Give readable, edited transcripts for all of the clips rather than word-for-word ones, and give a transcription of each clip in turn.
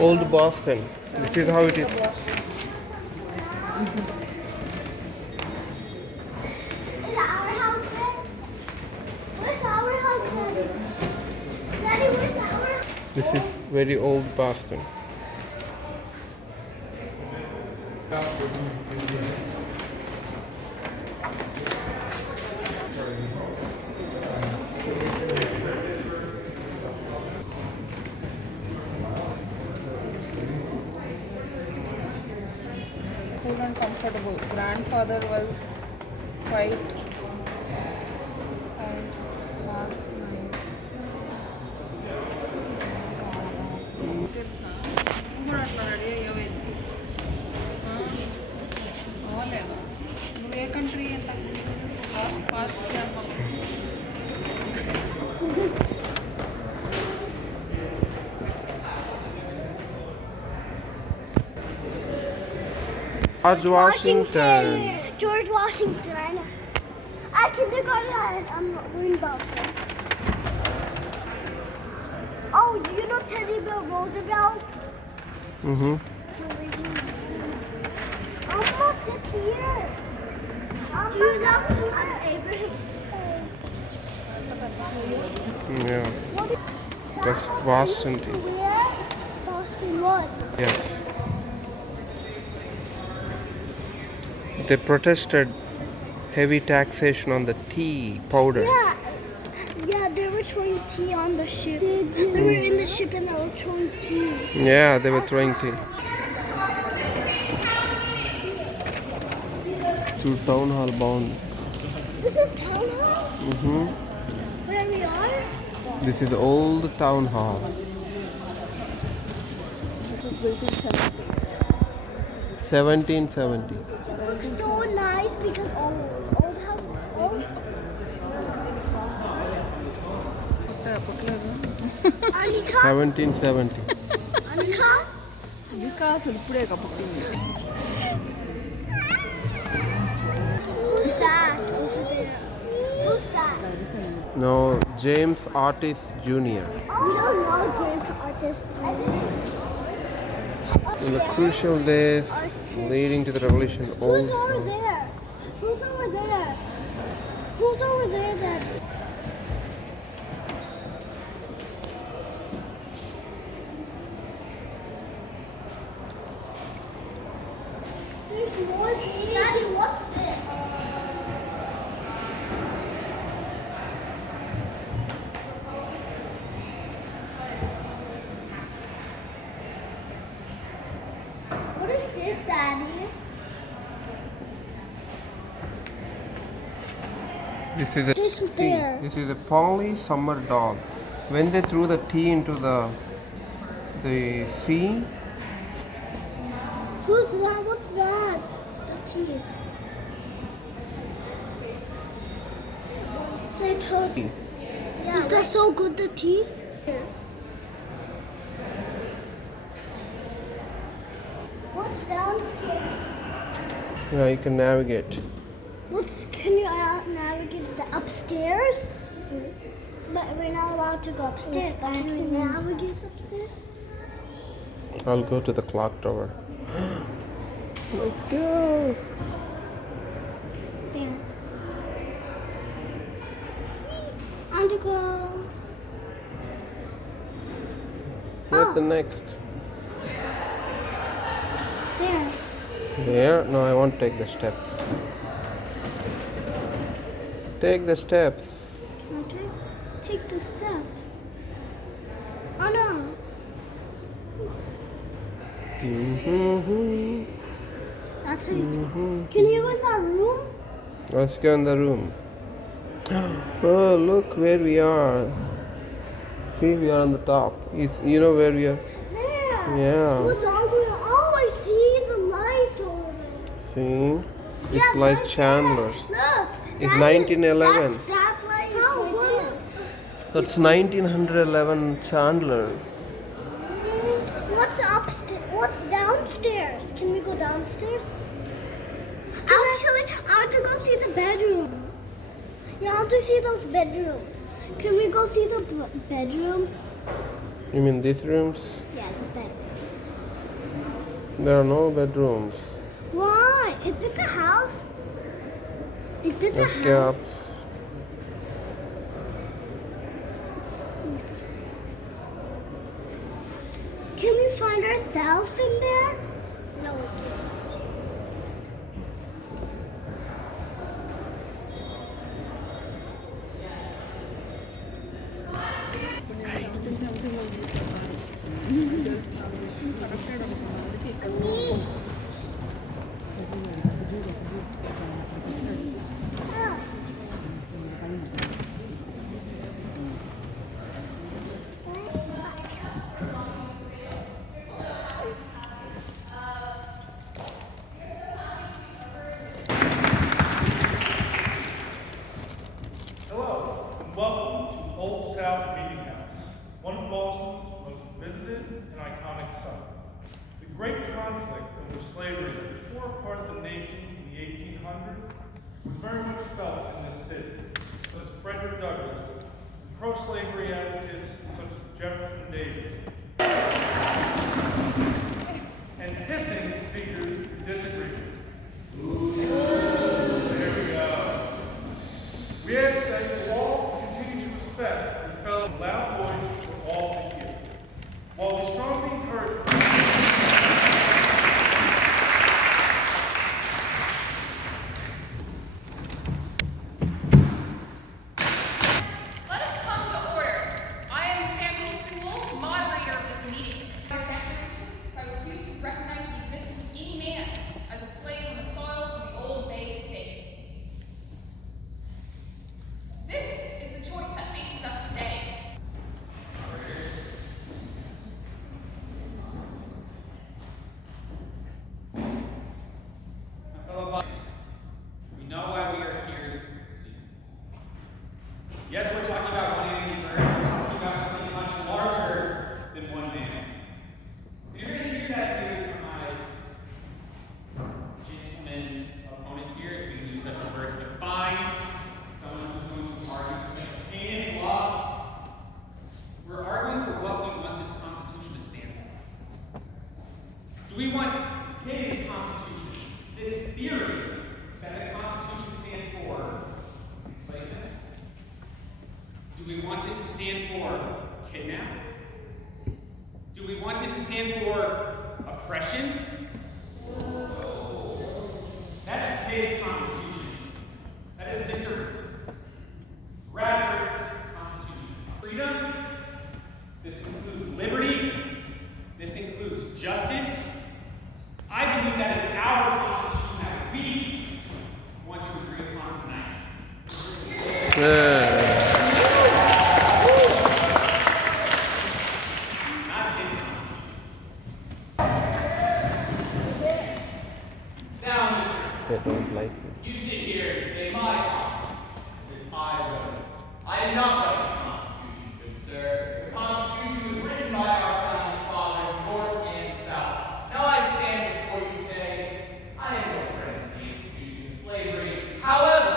Old Boston. This is how it is. Is our house there? Where's our house, Daddy? Daddy, where's our house? This is very old Boston. Cool and comfortable. Grandfather was quite and last night. తెలుసా నువ్వు కూడా అట్లా ready అయ్యావేంటి అవ్వలేదా నువ్వు ఏ country ఎంత fast fast George Washington. George Washington, I know. I kindergarten, I'm not learning about him. Oh, you know Teddy Bill Roosevelt? Mm-hmm. I'm gonna sit here. Do you know Abraham? Yeah. What is That's that? Boston tea. Where? Boston what? Yes. They protested heavy taxation on the tea powder. Yeah, they were throwing tea on the ship. They were in the ship and they were throwing tea. Yeah, they were throwing tea. To town hall bound. This is town hall? Mm-hmm. Where we are? This is old town hall. It was built in 70s. 1770. Looks so nice because old house, old. పుట్టలేదు Anika? 1770. Anika? ఇంకా అసలు ఇప్పుడే పుట్టింది Who's that over there? Who's that? No, James Otis Jr. We don't know James Artist. In the crucial days leading to the revolution, Who's old over there? Who's over there? Who's over there, Daddy? There's more things. Daddy, what's this? What is this, Daddy? This is a This is see, there. this is a Polly summer dog. When they threw the tea into the sea, Who's that? What's that? The tea. They told me. Is that so good, the tea? What's downstairs? yeah, you can navigate. Can you navigate the upstairs? But we're not allowed to go upstairs. But can we navigate upstairs? I'll go to the clock tower. Let's go. There. I want to go. Where's the next? There. There? No, I won't take the steps. Take the steps. Can I take the step? Oh no. Mm-hmm. That's how you Can you go in that room? Let's go in the room. Oh, look where we are. See, we are on the top. You know where we are? There. Yeah. What's all doing? Oh, I see the light over there. See? It's Yeah, like that's Chandler's. Look. It's that is- 1911. That's that light. How good. That's 1911 Chandler. What's upstairs? What's downstairs? Can we go downstairs? Actually, I want to go see the bedroom. Yeah, I want to see those bedrooms. Can we go see the bedrooms? You mean these rooms? Yeah, the bedrooms. There are no bedrooms. Why? Is this a house? Is this a Let's house? get up. Can we find ourselves in there? No, we can't. Hello, and welcome to Old South Meeting House, one of Boston's most visited and iconic sites. The great conflict over slavery that tore apart the nation in the 1800s was very much felt in this city, as Frederick Douglass, and pro-slavery advocates such as Jefferson Davis, and hissing speakers who disagreed. There we go. We ask that you all continue to respect your fellow loud voice for all to hear. While we strongly encourage Let us come to order. I am Samuel Sewell, moderator of this meeting. Our declarations, I refuse to recognize the existence of any man as a slave on the soil of the Old Bay State. This is the choice that faces us today. Fellow Boston, we know why we are here this evening. Yes, we're talking about one Anthony Burns. We're talking about something much larger than one man. You're going to hear that here from my gentleman opponent here, if we can use such a word to define someone who's going to argue for such a heinous law. We're arguing for what we want this Constitution to stand for. Do we want his Constitution, this theory that the Constitution stands for, enslavement? Do we want it to stand for kidnapping? Do we want it to stand for oppression? That's his Constitution. That is Mr. Bradford's Constitution. Freedom. This includes liberty. This includes justice. I believe that is our Constitution that we want to agree upon tonight. Yeah. Not his Constitution. Now, Mr. They don't like it. You sit here and say my Constitution as if I wrote it. I did not write the Constitution, good sir. The Constitution was written by our founding fathers, North and South. Now I stand before you today. I am no friend to the institution of slavery. However,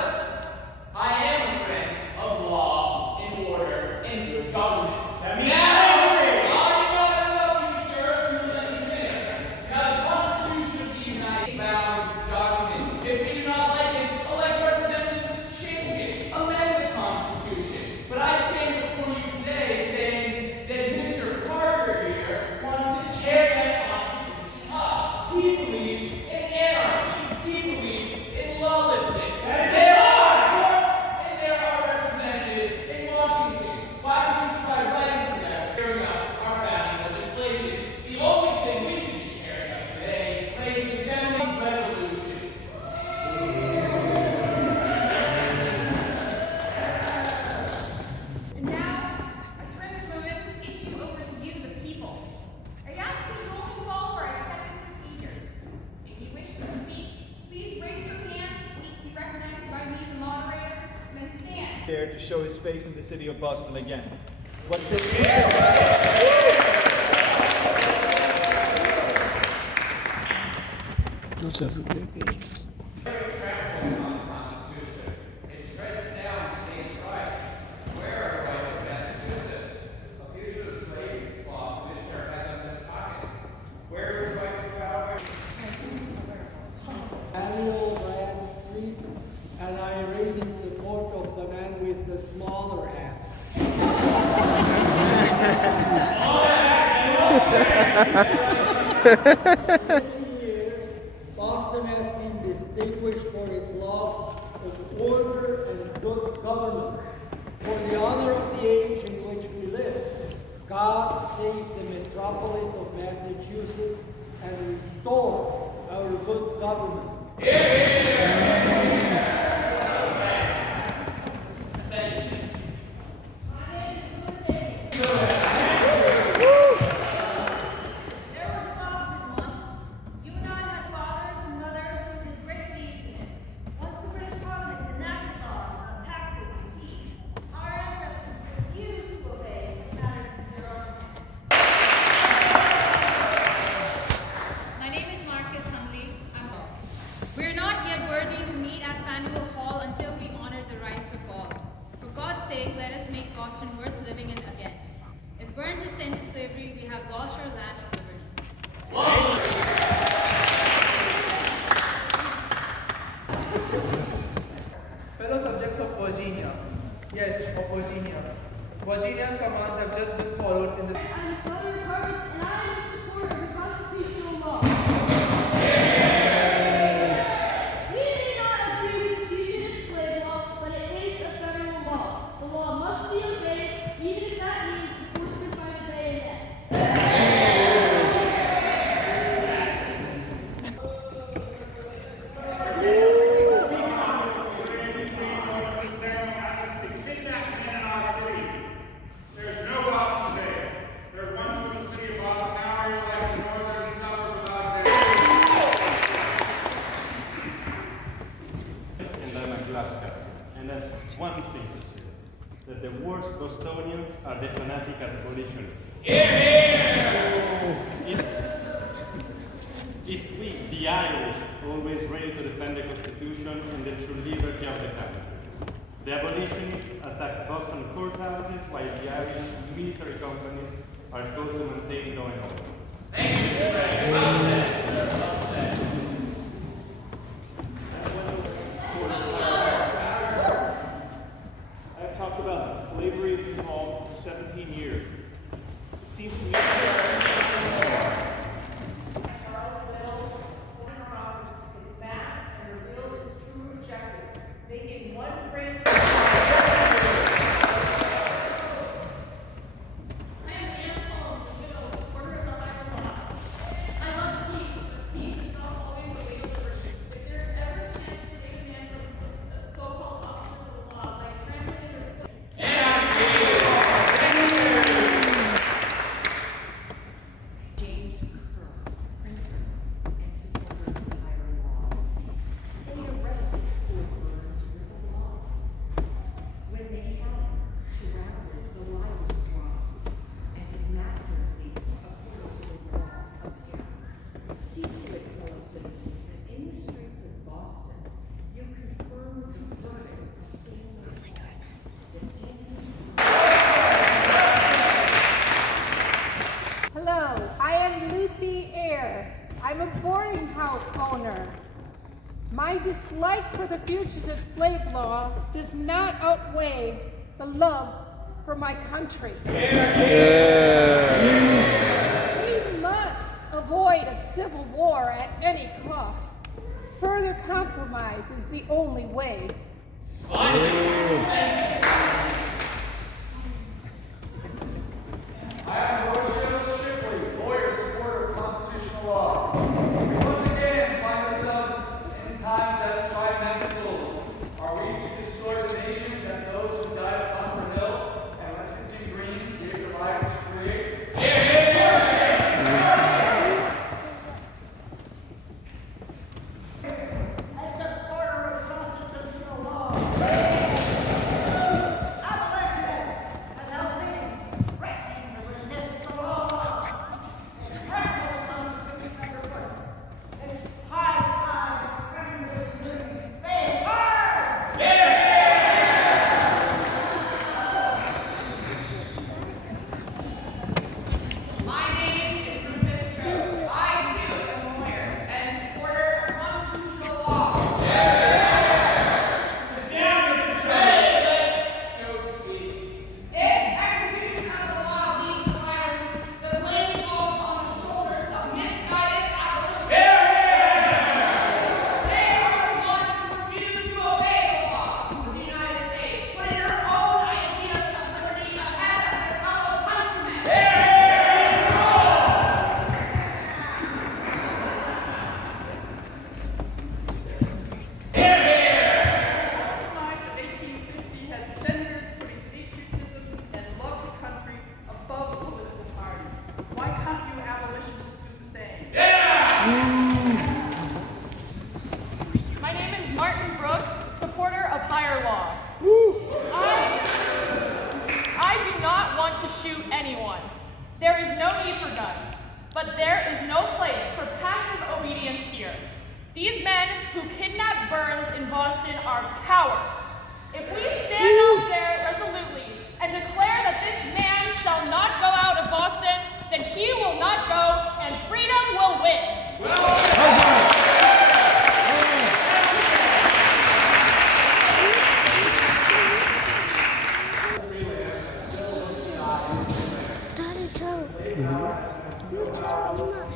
I am a friend of law and order and good government. That means I did not interrupt you, sir. You let me finish. Now, the Constitution of the United States bound document. If we do not like it, elect representatives to change it, amend the Constitution. But I stand before you today saying that Mr. Carter here wants to tear that Constitution up. He believes in anarchy. He believes in lawlessness. There are courts and there are representatives in Washington. Why don't you try writing to them, carrying out our founding legislation? The only thing we should be carrying out today, ladies and gentlemen, is resolutions. And now, I turn this momentous issue over to you, the people. I ask that you only follow our accepted procedure. If you wish to speak, please raise your hand, wait to be recognized by me, the moderator, and then stand. There to show his face in the city of Boston again. What's his Those are the great games. It treads down states' rights. Where are the rights of Massachusetts? A fugitive slave law commissioner has them in his pocket. Where is the right to travel? years, Boston has been distinguished for its love of order and good government. For the honor of the age in which we live, God save the metropolis of Massachusetts and restore our good government. We're not yet worthy to meet at Faneuil Hall until we honor the rights of all. For God's sake, let us make Boston worth living in again. If Burns is sent to slavery, we have lost our land of liberty. Fellow subjects of Virginia. Yes, of Virginia. Virginia's commands have just been followed in this. I'm Southern Republicans, and I am in support of the constitutional law. We may not agree with the fugitive slave law, but it is a federal law. The law must be obeyed, even if that means enforcement by the bayonet. And that's one thing to say, that the worst Bostonians are the fanatic abolitionists. It's we, the Irish, always ready to defend the Constitution and the true liberty of the country. The abolitionists attack Boston courthouses while the Irish military companies are told to maintain law and order. Thank you, Mr. President. Well said. I've talked about slavery for all 17 years. It seems to me Charles Biddle Overcross his mask and revealed his true objective, making one great. I am Anne Holmes, the widow, supporter of the higher law. I love peace, but peace is not always the way to liberty. If there is ever a chance to take a man from so-called officers of the law, like trampling or James Kerr, printer and supporter of the higher law. They arrested poor Burns with the law. When they had him surrounded, the lie was dropped, and his masterpiece, according to the law, appeared. See to it, fellow citizens, that in the streets of Boston, you confirm the verdict of Faneuil Hall, that Hello, I am Lucy Eyre. I'm a boarding house owner. My dislike for the fugitive slave law does not outweigh the love for my country. We must avoid a civil war at any cost. Further compromise is the only way. I am Rochelle Shipley, lawyer, supporter of constitutional law. We once again find ourselves in times that try men's souls. Are we to destroy the nation that those who died at Bunker Hill and Lexington Green gave their lives to create? As a supporter of constitutional law. but there is no place for passive obedience here. These men who kidnapped Burns in Boston are cowards. If we stand out there resolutely and declare that this man shall not go out of Boston, then he will not go and freedom will win. Daddy, tell him. You tell him like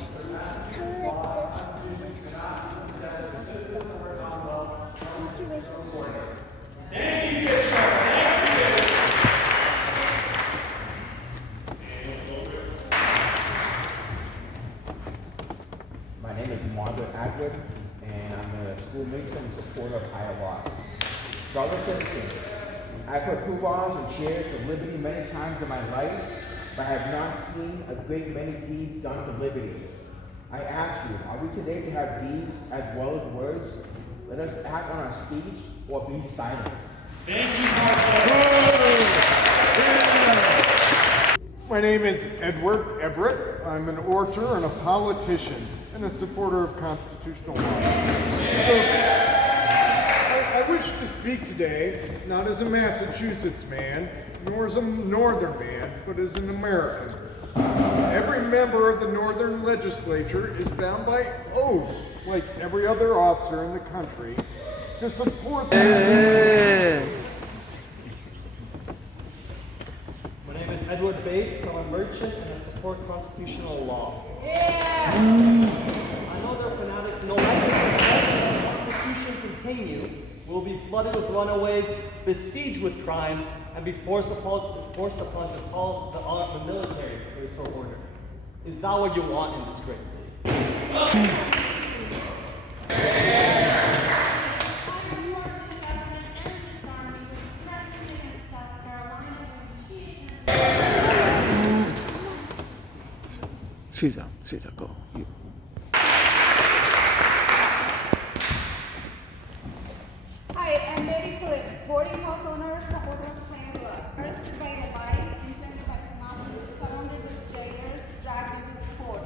My name is Margaret Atwood, and I'm a school matron and supporter of higher law. Fellow citizens, I've heard hoorahs and cheers for liberty many times in my life, but I have not seen a great many deeds done for liberty. I ask you, are we today to have deeds as well as words? Let us act on our speech or be silent. Thank you, My name is Edward Everett. I'm an orator and a politician and a supporter of constitutional law. I wish to speak today not as a Massachusetts man, nor as a Northern man, but as an American. Every member of the Northern legislature is bound by oath, like every other officer in the country, to support My name is Edward Bates. I'm a merchant and I support constitutional law. I know there are fanatics no life the Constitution continue. We'll be flooded with runaways, besieged with crime, and be forced upon to call the military to restore order. Is that what you want in this great city? Caesar, go. You. Hi, I'm Mary Phillips, boarding house owner, supporter of Slave cursed by a lie, influenced by his master, surrounded with jailers, dragged into the court,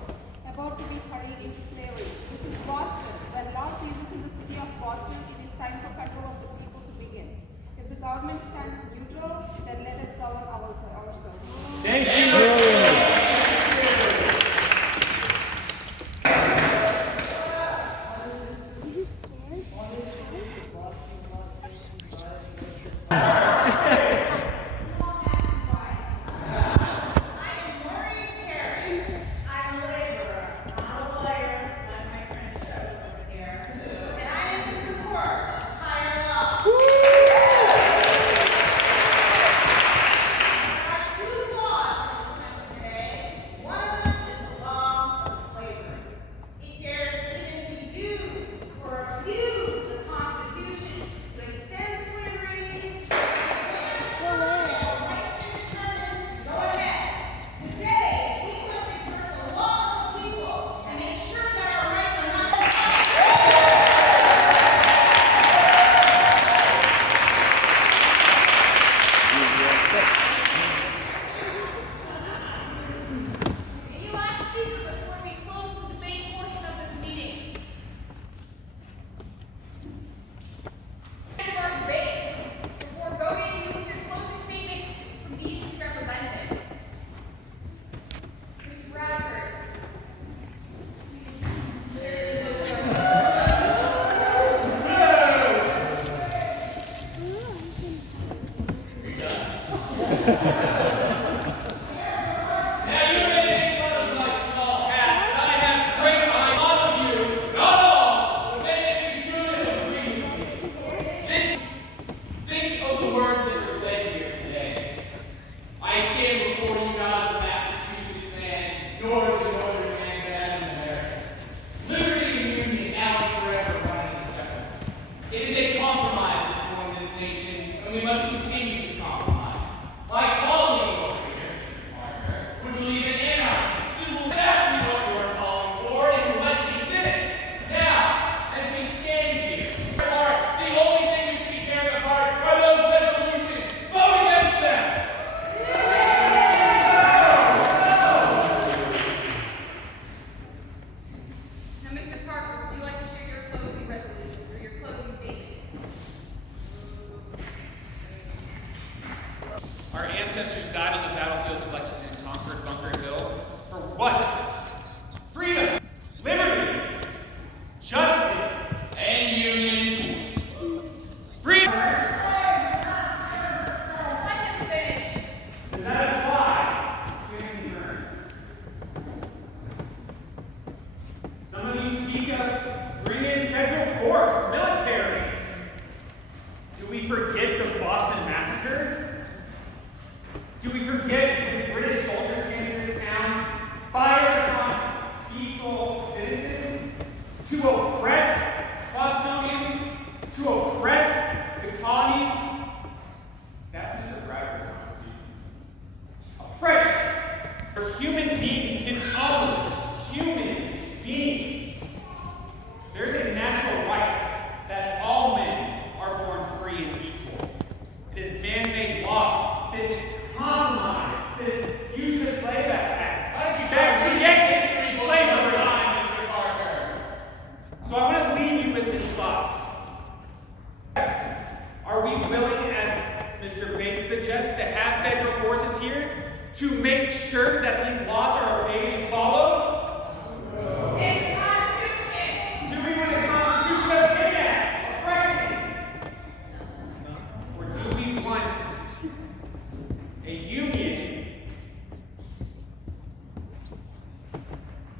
about to be hurried into slavery. This is Boston. When law ceases in the city of Boston, it is time for control of the people to begin. If the government stands neutral, then let us govern ourselves. Thank you.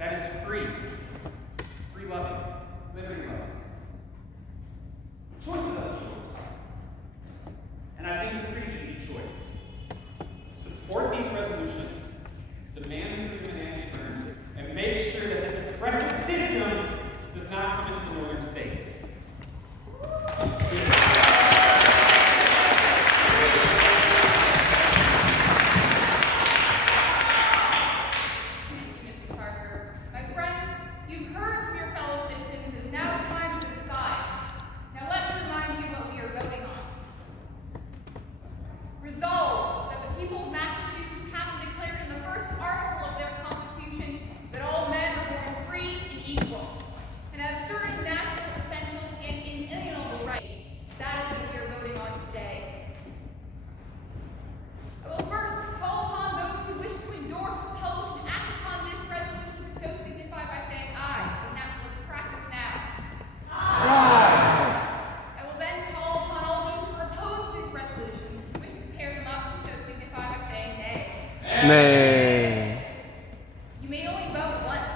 that is free, free-loving, liberty-loving. Choices are yours. And I think it's a pretty easy choice. Support these resolutions, demand the freedom and anti-terms, and make sure that this oppressive system does not come into the northern states. Thank you, Mr. Parker. My friends, you've heard from your fellow citizens. It is now time to decide. Now let me remind you what we are voting on. Resolved that the people of Massachusetts have declared in the first article of their Constitution that all men are born free and equal, and have certain natural, essential, and inalienable rights. That is what we are voting on today. I will first call upon those who wish to endorse, publish, and act upon this resolution to so signify by saying aye. And now let's practice now. I will then call upon all those who oppose this resolution, who wish to tear them up, and so signify by saying nay. Nay. You may only vote once.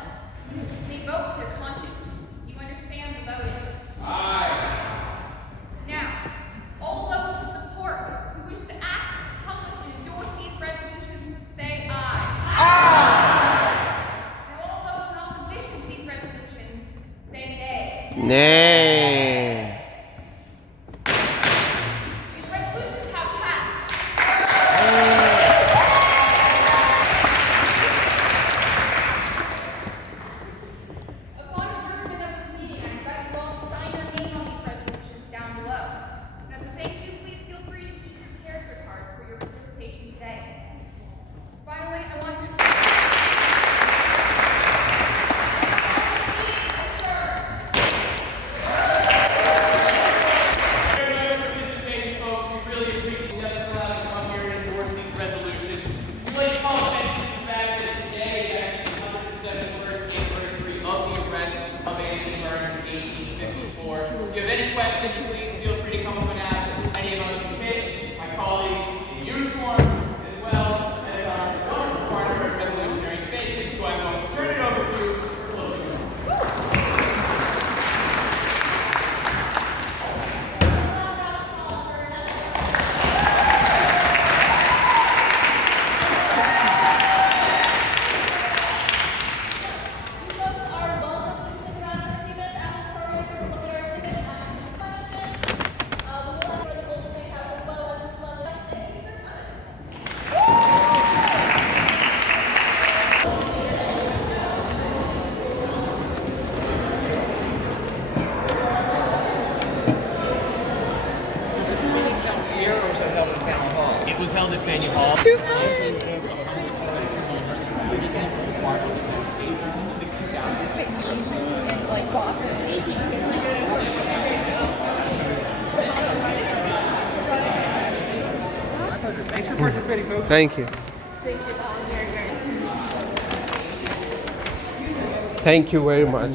You may vote with your conscience. You understand the voting. Aye. Now, all those who support, who wish to act, publish, and endorse these resolutions, say aye. Now, all those in opposition to these resolutions, say nay. Nay. These resolutions have passed. Upon adjournment of this meeting, I invite you all to sign your name on these resolutions down below. And as a thank you, please feel free to keep your character cards for your participation today. Finally, I want to Participating folks, we really appreciate that you're allowed to come here and endorse these resolutions. We like to call attention to the fact that today is actually the 171st anniversary of the arrest of Anthony Burns in 1854. If you have any questions, please feel free to come up and ask any of us in Pitch, my colleagues in uniform, as well as our wonderful partner of Revolutionary Spaces. So I'm going to turn it over to It was held at Faneuil Hall. Too funny. Like Boston. Thanks for participating, folks. Thank you. Thank you. That was very, very Thank you very much.